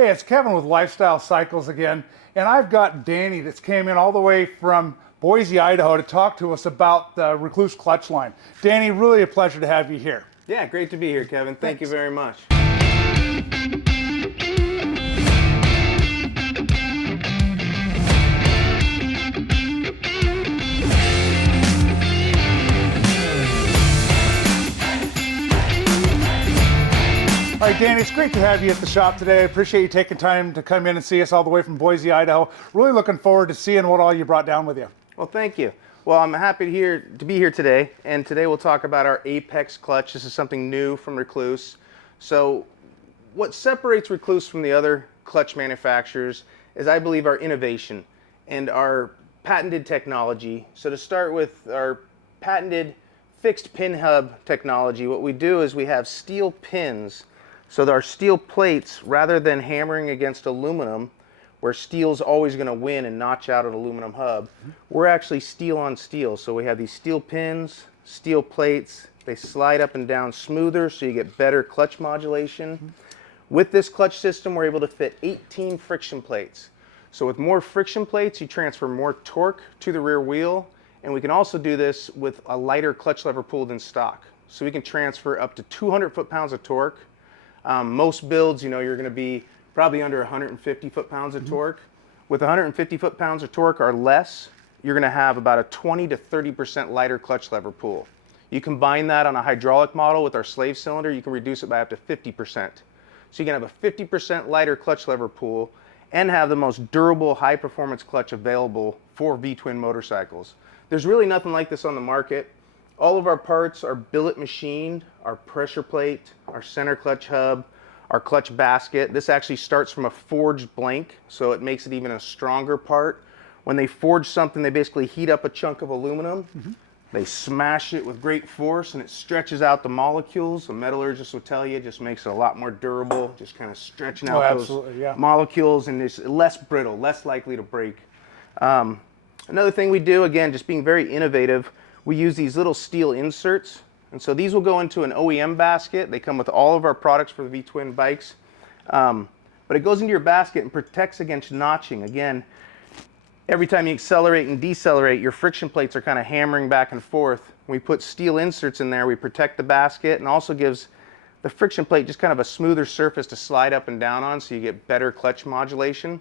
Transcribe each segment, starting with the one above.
Hey, it's Kevin with Lifestyle Cycles again, and I've got Danny that's came in all the way from Boise, Idaho to talk to us about the Rekluse clutch line. Danny, really a pleasure to have you here. Yeah, great to be here, Kevin. Thank you very much. All right, Danny, it's great to have you at the shop today. I appreciate you taking time to come in and see us all the way from Boise, Idaho. Really looking forward to seeing what all you brought down with you. Well, thank you. Well, I'm happy to be here today, and today we'll talk about our Apex clutch. This is something new from Rekluse. So what separates Rekluse from the other clutch manufacturers is, I believe, our innovation and our patented technology. So to start with our patented fixed pin hub technology, what we do is we have steel pins. So our steel plates, rather than hammering against aluminum, where steel's always going to win and notch out an aluminum hub, we're actually steel on steel. So we have these steel pins, steel plates, they slide up and down smoother so you get better clutch modulation. With this clutch system, we're able to fit 18 friction plates. So with more friction plates, you transfer more torque to the rear wheel, and we can also do this with a lighter clutch lever pull than stock. So we can transfer up to 200 foot-pounds of torque. Most builds, you're going to be probably under 150 foot-pounds of torque. With 150 foot-pounds of torque or less, you're going to have about a 20 to 30% lighter clutch lever pull. You combine that on a hydraulic model with our slave cylinder, you can reduce it by up to 50%. So you can have a 50% lighter clutch lever pull and have the most durable, high-performance clutch available for V-twin motorcycles. There's really nothing like this on the market. All of our parts are billet machined, our pressure plate, our center clutch hub, our clutch basket. This actually starts from a forged blank, so it makes it even a stronger part. When they forge something, they basically heat up a chunk of aluminum. They smash it with great force, and it stretches out the molecules. The metallurgist will tell you it just makes it a lot more durable, just kind of stretching out those molecules, and it's less brittle, less likely to break. Another thing we do, again, just being very innovative, we use these little steel inserts, and so these will go into an OEM basket. They come with all of our products for the V-twin bikes, but it goes into your basket and protects against notching. Again, every time you accelerate and decelerate, your friction plates are kind of hammering back and forth. When we put steel inserts in there, we protect the basket and also gives the friction plate just kind of a smoother surface to slide up and down on, so you get better clutch modulation.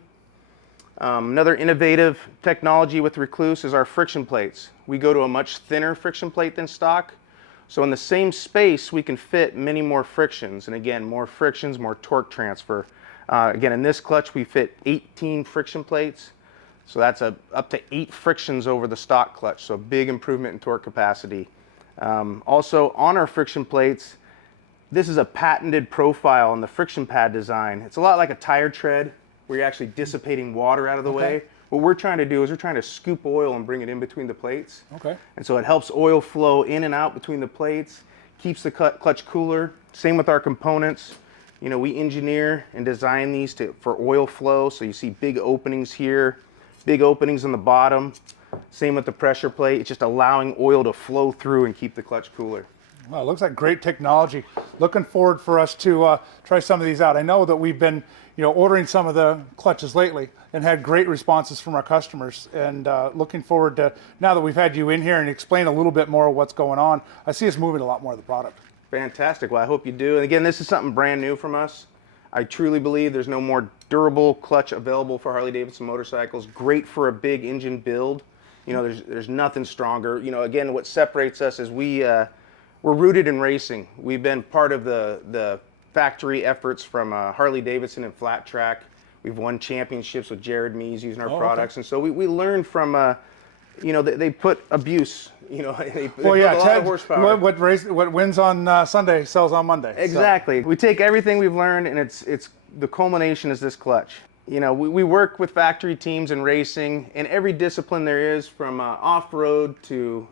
Another innovative technology with Rekluse is our friction plates. We go to a much thinner friction plate than stock. So in the same space, we can fit many more frictions. And again, more frictions, more torque transfer. Again, in this clutch, we fit 18 friction plates. So that's up to 8 frictions over the stock clutch. So a big improvement in torque capacity. Also, on our friction plates, this is a patented profile on the friction pad design. It's a lot like a tire tread, where you're actually dissipating water out of the way. What we're trying to do is we're trying to scoop oil and bring it in between the plates. And so it helps oil flow in and out between the plates, keeps the clutch cooler. Same with our components. We engineer and design these for oil flow. So you see big openings here, big openings on the bottom. Same with the pressure plate. It's just allowing oil to flow through and keep the clutch cooler. Well, it looks like great technology. Looking forward for us to try some of these out. I know that we've been ordering some of the clutches lately and had great responses from our customers, and looking forward to, now that we've had you in here and explain a little bit more of what's going on, I see us moving a lot more of the product. Fantastic. Well, I hope you do. And again, this is something brand new from us. I truly believe there's no more durable clutch available for Harley Davidson motorcycles. Great for a big engine build. There's nothing stronger. Again, what separates us is we're rooted in racing. We've been part of the factory efforts from Harley Davidson and Flat Track. We've won championships with Jared Mees using our products. And so we learned from, they put abuse, they put a lot of horsepower. What wins on Sunday sells on Monday. Exactly. So we take everything we've learned, and it's the culmination is this clutch. We work with factory teams in racing, and every discipline there is, from off-road to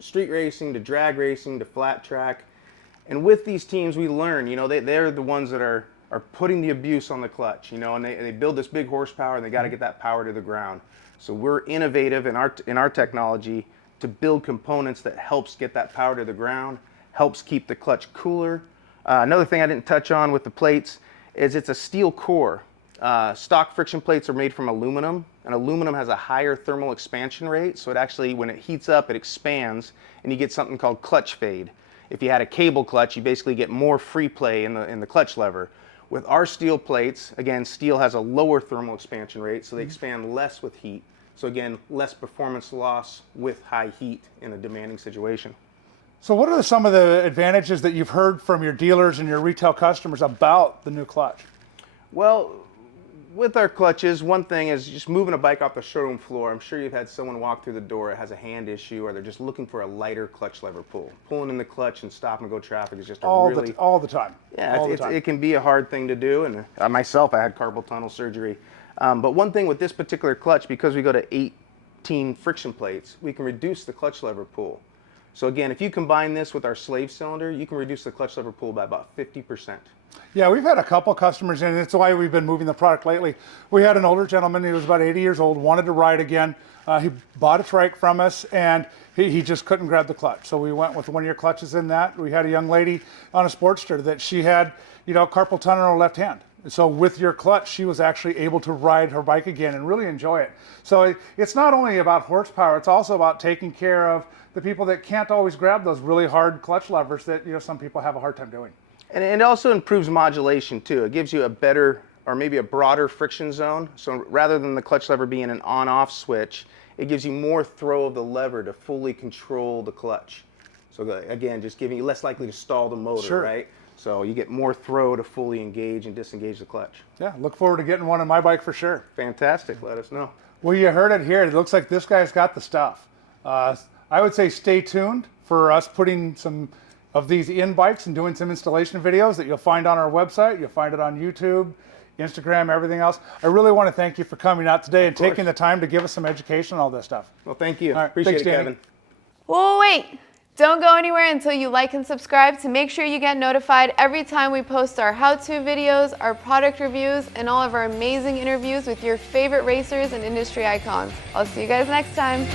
street racing to drag racing to flat track. And with these teams, we learn, they're the ones that are putting the abuse on the clutch, and they build this big horsepower, and they got to get that power to the ground. So we're innovative in our technology to build components that helps get that power to the ground, helps keep the clutch cooler. Another thing I didn't touch on with the plates is it's a steel core. Stock friction plates are made from aluminum, and aluminum has a higher thermal expansion rate, so it actually, when it heats up, it expands, and you get something called clutch fade. If you had a cable clutch, you basically get more free play in the clutch lever. With our steel plates, again, steel has a lower thermal expansion rate, so they expand less with heat. So again, less performance loss with high heat in a demanding situation. So what are some of the advantages that you've heard from your dealers and your retail customers about the new clutch? Well, with our clutches, one thing is just moving a bike off the showroom floor. I'm sure you've had someone walk through the door that has a hand issue, or they're just looking for a lighter clutch lever pull. Pulling in the clutch and stop and go traffic is just all the time. Yeah, it can be a hard thing to do, and myself, I had carpal tunnel surgery. But one thing with this particular clutch, because we go to 18 friction plates, we can reduce the clutch lever pull. So again, if you combine this with our slave cylinder, you can reduce the clutch lever pull by about 50%. Yeah, we've had a couple customers, and it's why we've been moving the product lately. We had an older gentleman, he was about 80 years old, wanted to ride again. He bought a trike from us, and he just couldn't grab the clutch. So we went with one of your clutches in that. We had a young lady on a Sportster that she had, carpal tunnel in her left hand. So with your clutch, she was actually able to ride her bike again and really enjoy it. So it's not only about horsepower, it's also about taking care of the people that can't always grab those really hard clutch levers that some people have a hard time doing. And it also improves modulation too. It gives you a better, or maybe a broader friction zone. So rather than the clutch lever being an on-off switch, it gives you more throw of the lever to fully control the clutch. So again, just giving you less likely to stall the motor, sure. Right? So you get more throw to fully engage and disengage the clutch. Yeah, look forward to getting one on my bike for sure. Fantastic, let us know. Well, you heard it here. It looks like this guy's got the stuff. I would say stay tuned for us putting some of these in bikes and doing some installation videos that you'll find on our website. You'll find it on YouTube, Instagram, everything else. I really want to thank you for coming out today and taking the time to give us some education on all this stuff. Well, thank you. All right, Appreciate thanks, it, Danny. Kevin. Well, wait. Don't go anywhere until you like and subscribe to make sure you get notified every time we post our how-to videos, our product reviews, and all of our amazing interviews with your favorite racers and industry icons. I'll see you guys next time.